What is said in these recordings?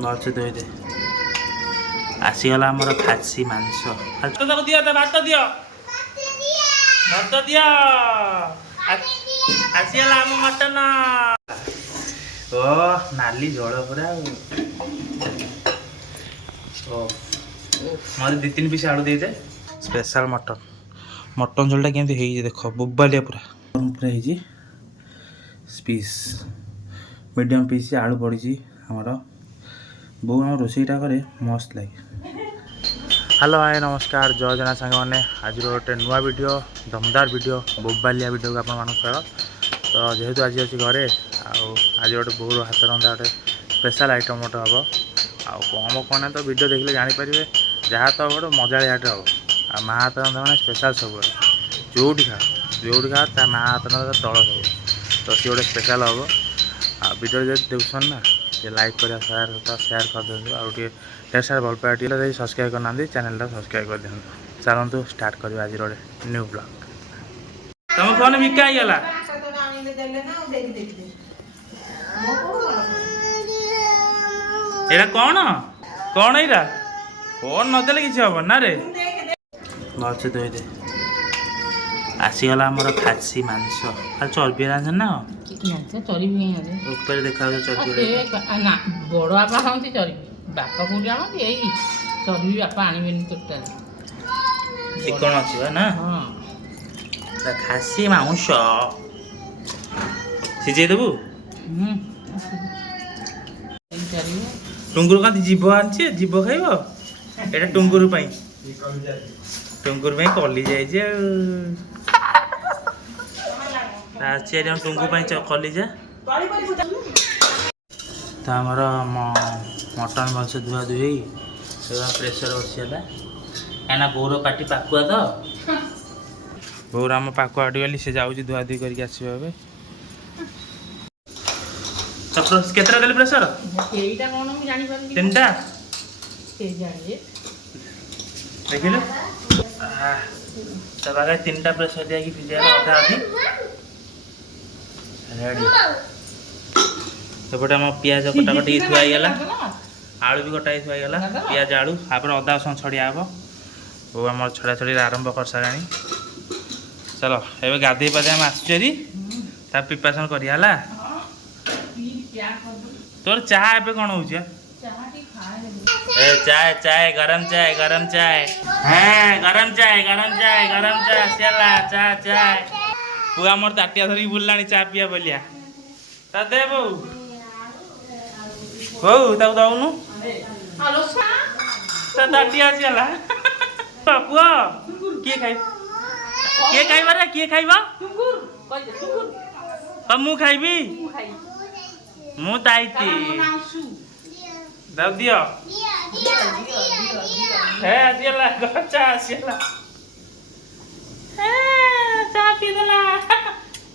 भलसे धोईदे आसीगला आमर खासी मांस दियो भात दियो भात दियो आसीगला आम मटन ओ नाली झोल पूरा ओ मत 2-3 पीस आलू दे दे स्पेशल मटन मटन झोलटा केमती है देख बुबालिया पूरा पूरा है पीस मीडियम पीस आलू पड़ी आमर बो आम रोसईटा करे मस्त लगे। हेलो हाय नमस्कार जय जना सांग मैंने आज गोटे नुआ वीडियो दमदार वीडियो बोबालिया वीडियो को आप स्वागत। तो जेहेतु आज अच्छी घरे आज गोटे बोर हाथ रंधा गोटे स्पेशल आइटम गोटे हम आम कौन तो वीडियो देखले जापर जहाँ तो गोटे मजाड़ियाटे हम आ माँ हाथ रंधा मैंने स्पेशल सब जोटी खा माँ हाथ रंधा तल सब तो सी गोटे स्पेशल हम आ वीडियो जो देखुन ना ये लाइक कर शेयर कर दिखाँ आउ ढेर सारा भल पाए सब्सक्राइब करना चैनल सब्सक्राइब कर दिखाँ। चलतु स्टार्ट कर आज गोटे न्यू ब्लॉग तुम फोन बिका गला एरा कौन कौन एरा फोन नदेले किसी हम ना रे भलसे धोईदे आसीगला आमर खासी मांस खाली चर्बी रांधन ना चर्बी ऊपर देखा चर्बी ना बड़ बापा खाती चर्बी बापा कौन जानते यही चर्बी बापा आने टोटाल चिकन अच्छी ना हाँ खासी मांस सीझे देबू टुंगुर का जीव आनी जीव खाइब एटा टुंगुर टुंगुर कली जाइए टुंगु कली जा तो आमर मटन भलसे धुआ धुई प्रेसर बसीगला कहीं बोर पार्टी पाकुआ तो बोर आम पाकुआ हटिगली से जाऊँ धुआ धुई करके आसो ए केतरा देली प्रेसर 3टा देखिल तो बागे 3टा प्रेसर दिया भिजा अधा अधी रेडी सेपटे आम पियाज कटाकटी थुआईगला आलू भी कटा थुआईगला पियाज आलू आप अदा रसुण छड़िया हम वो आम छड़ा छड़ी आरंभ कर सारा चलो ए गाधे पाधे आम आसुरी प्रिपारेसन करा तोर चाह ए कौन हो चाय चाय गरम चाय हाँ गरम चाय आसला चाय चाय पुआ मोर ताटिया धरिक बुल्ला चा पिया बोलिया दे बो हौ दौनु ताटिया आसला पुआ किए खाइबा रे किए खाइबा मु खाइबी मु ताइती दाउ दियो हे आसला चा आसला चा पीदेला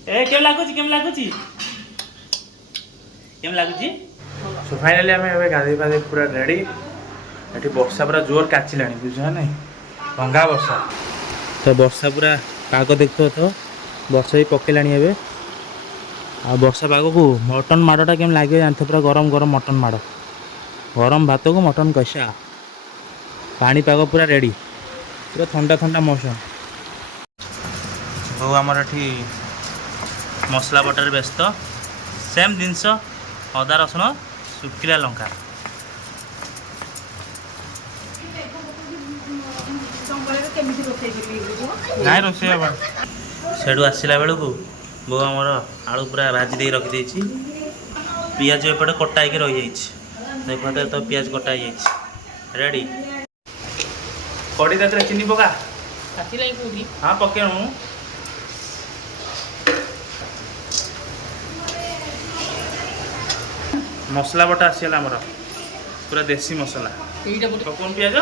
ए केम लगुची सो फाइनली आम गाधे पाधे पूरा रेडी ये वर्षा पूरा जोर काचिला बुझ ना भंगा वर्षा तो वर्षा पूरा पाग देखो तो वर्षा भी पकेला आ वर्षा पाग को मटन माड़टा केम लगे जानते पूरा गरम गरम मटन माड़ गरम भात को मटन कषा पानी पाग पूरा रेडी पूरा ठंडा ठंडा मौसम बहु आमर ये मसला बटर व्यस्त सेम जिनस अदा रसुण शुखिला लंका नाई रोसे हम सेडू आसला बेलू बो आमर आलू पूरा भाजी दे रखी पियाज एपटे कटा हो रही देख तो पियाज कटा रेडी कड़ी तक चीनी पका हाँ पकेणु मसला बटा आसला आमर पूरा देसी मसला कौन पियाज है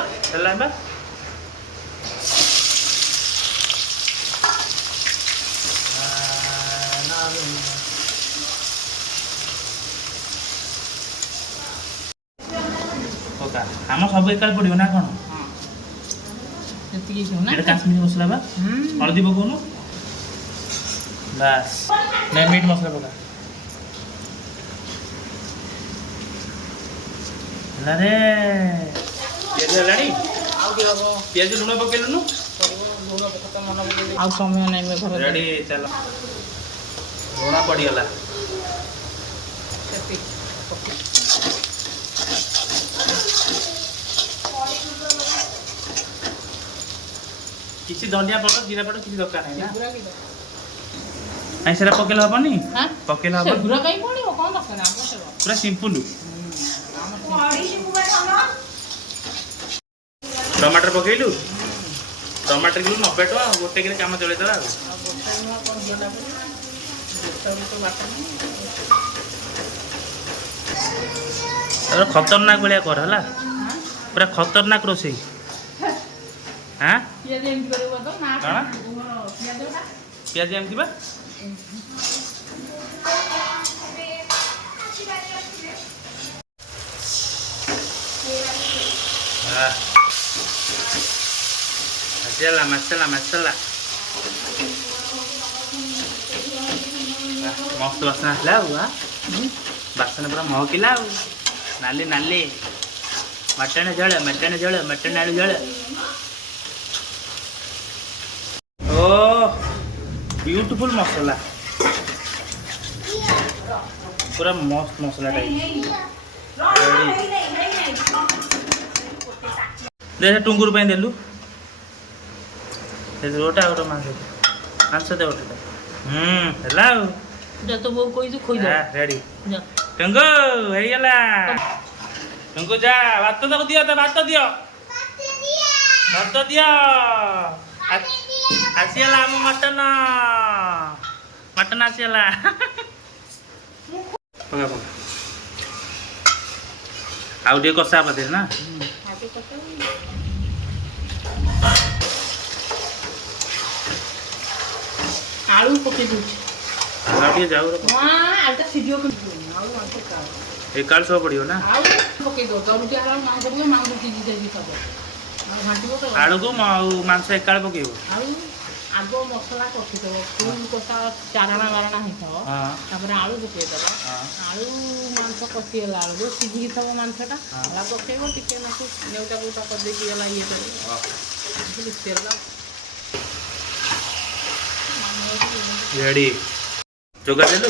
आम सब एक पड़ो ना कौन काश्मीरी मसला बा हल्दी पकाउनु बस नहीं मीट मसला पका रे ପିଆଜ ହେଲାଣି ପିଆଜ ଲୁଣ ପକେଇଲୁନୁ ଆଉ ସମୟ ନାହିଁ ଘରେ ରେଡ଼ି ଚାଲ ଲୁଣ ପଡ଼ିଗଲା କିଛି ଧନିଆ ପାଉଡର ଜିରା ପାଉଡର କିଛି ଦରକାର ନାହିଁ ନା ନାଇଁ ସେଟା ପକେଇଲେ ହବନି ପକେଇଲେ ହବ ସେଗୁରା କାଇଁ ପଡ଼ିବ କ'ଣ ଦରକାର ଆମର ପୁରା ସିମ୍ପଲ ଟମାଟର ପକେଇଲୁ ଟମାଟର କିଲୋ 90 ଟଙ୍କା ଗୋଟେ କିଲୋ କାମ ଚଳେଇଦେବା ଆଉ ଖତରନାକ ଭଳିଆ କର ହେଲା ପୁରା ଖତରନାକ ରୋଷେଇ ହାଁ କ'ଣ ପିଆଜ ଏମିତି ବା ମସଲା ମସଲା ମସ୍ତ ବାସନା ଆସିଲା ଆଉ ବାସନା ପୁରା ମହକିଲା ଆଉ ନାଲି ନାଲି ମଟନ ଝୋଳ ମଟନ ଆଳୁ ଝୋଳ ଓ ବ୍ୟୁଟିଫୁଲ ମସଲା पूरा मस्त मसला दे टुंगुर पे देलु रोटा गोटे मांस दे गोटे हेला जा तो वो कोई जो खोई दे रेडी टंगो हे गेला टंगो जा भात तो दियो भात दियो आसीला हम मटन मटन आसीला पका पका आउ टे कसा पदे ना आलू पके दू आलू टे जाऊ रे हां आलू सीडियो के आलू मांस का एक काल सो पड़ियो ना आलू पके दो जरूरी आलू मांस पके मांस की जाई सब घाटी को आलू को मांस एक काल पकेबो आलू आगो मसला कषि देव फुल कषा चारणा बारणा होता आलू पकई देव आलू मांस कषिगला आलू सीझी थब मांसटा पकड़ टे नेउटा गोटा कर गला ये तेल रेडी जोगा देलु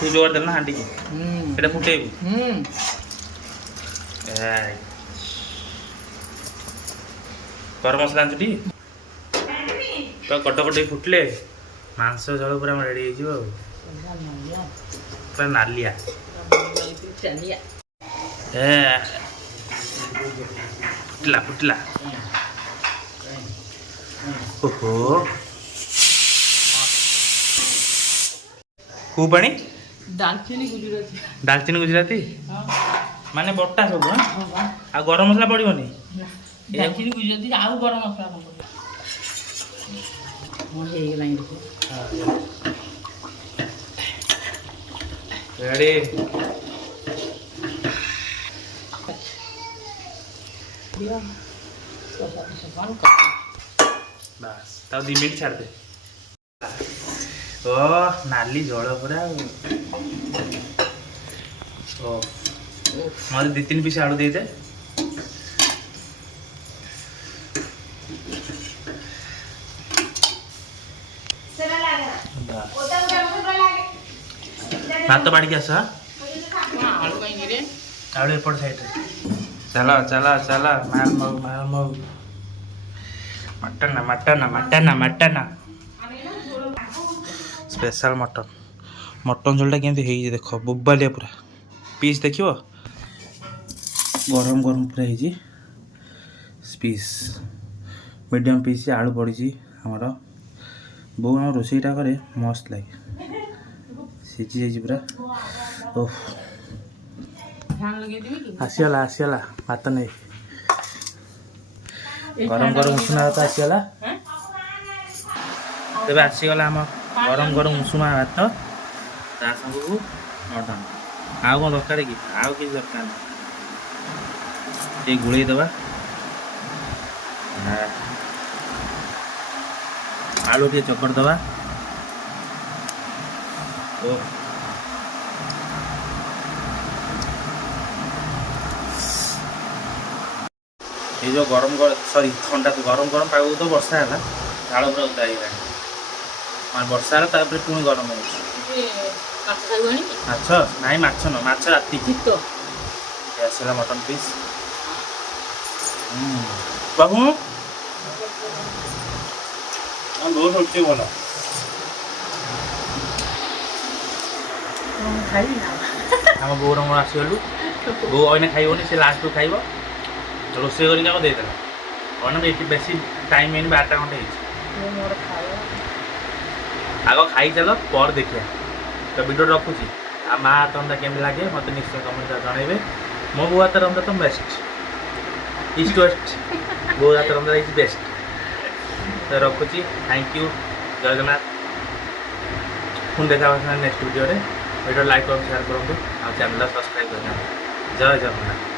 तू जोगार देल ना हांडी की एटा फुटेबु गरम मसला आंचुटी पूरा कटकट फुटले मांस झोल पूरा रेडी हो पूरा नालिया फुटला फुटला ओहो कौ पानी दालचीनी गुजराती माने बट्टा सब आ गरम मसला पड़ोनी दालचीनी गुजराती आउ गरम मसला रेडी बस तब 2 मिनट छाड़ दे ओ नाली झोल पूरा ओ मत 2-3 पीस आलू दे दे भात बाड़ी के आस आलू एपट साइड चलो चलो चलो माल मऊ mutton mutton mutton mutton special mutton mutton झोलटा केमती है देख बुबालिया पूरा पीस देख गरम गरम पूरा है पीस मीडियम पीस आलू पड़ी आमर बो आम रोसईटा करे मस्त लगे सीझी जाइए पूरा ओह आसीगला आसीगला भात नहीं गरम गरम उषुमा भात आसीगला तेज आसीगला आम गरम गरम उषुमा भात ता संग को मटन आउ कौन दरकार कि आउ कि दरकार ये गुड़े दबा आलू टे चपड़ दबा ये जो गरम सॉरी थंडा तो गरम गरम पाग तो वर्षा है झाड़ पूरा उदा है वर्षा है पुणी गरम हो माछ नाई माछ न माछ राति आसला मटन पीस बाबू बहुत रोटी बना आम बोर मोर आसगलु बो अने खाइबनी से लास्ट को खाइब रोसे करके देदेला अने बेसी टाइम है 12टा घंटे आग खाई चल पर देखिए तो वीडियो रखुची आ माँ हाथ रंधा केमी लगे मत निश्चय कमेंट जनइबे मो बो हाथ रंधा तो बेस्ट ईस्ट वेस्ट बो हाथ रंधा इज बेस्ट तो रखुची थैंक यू जय जगन्नाथ पुणी देखा नेक्स्ट वीडियो वीडियो लाइक और शेयर करूँ और चैनल सब्सक्राइब करना जय जगन्नाथ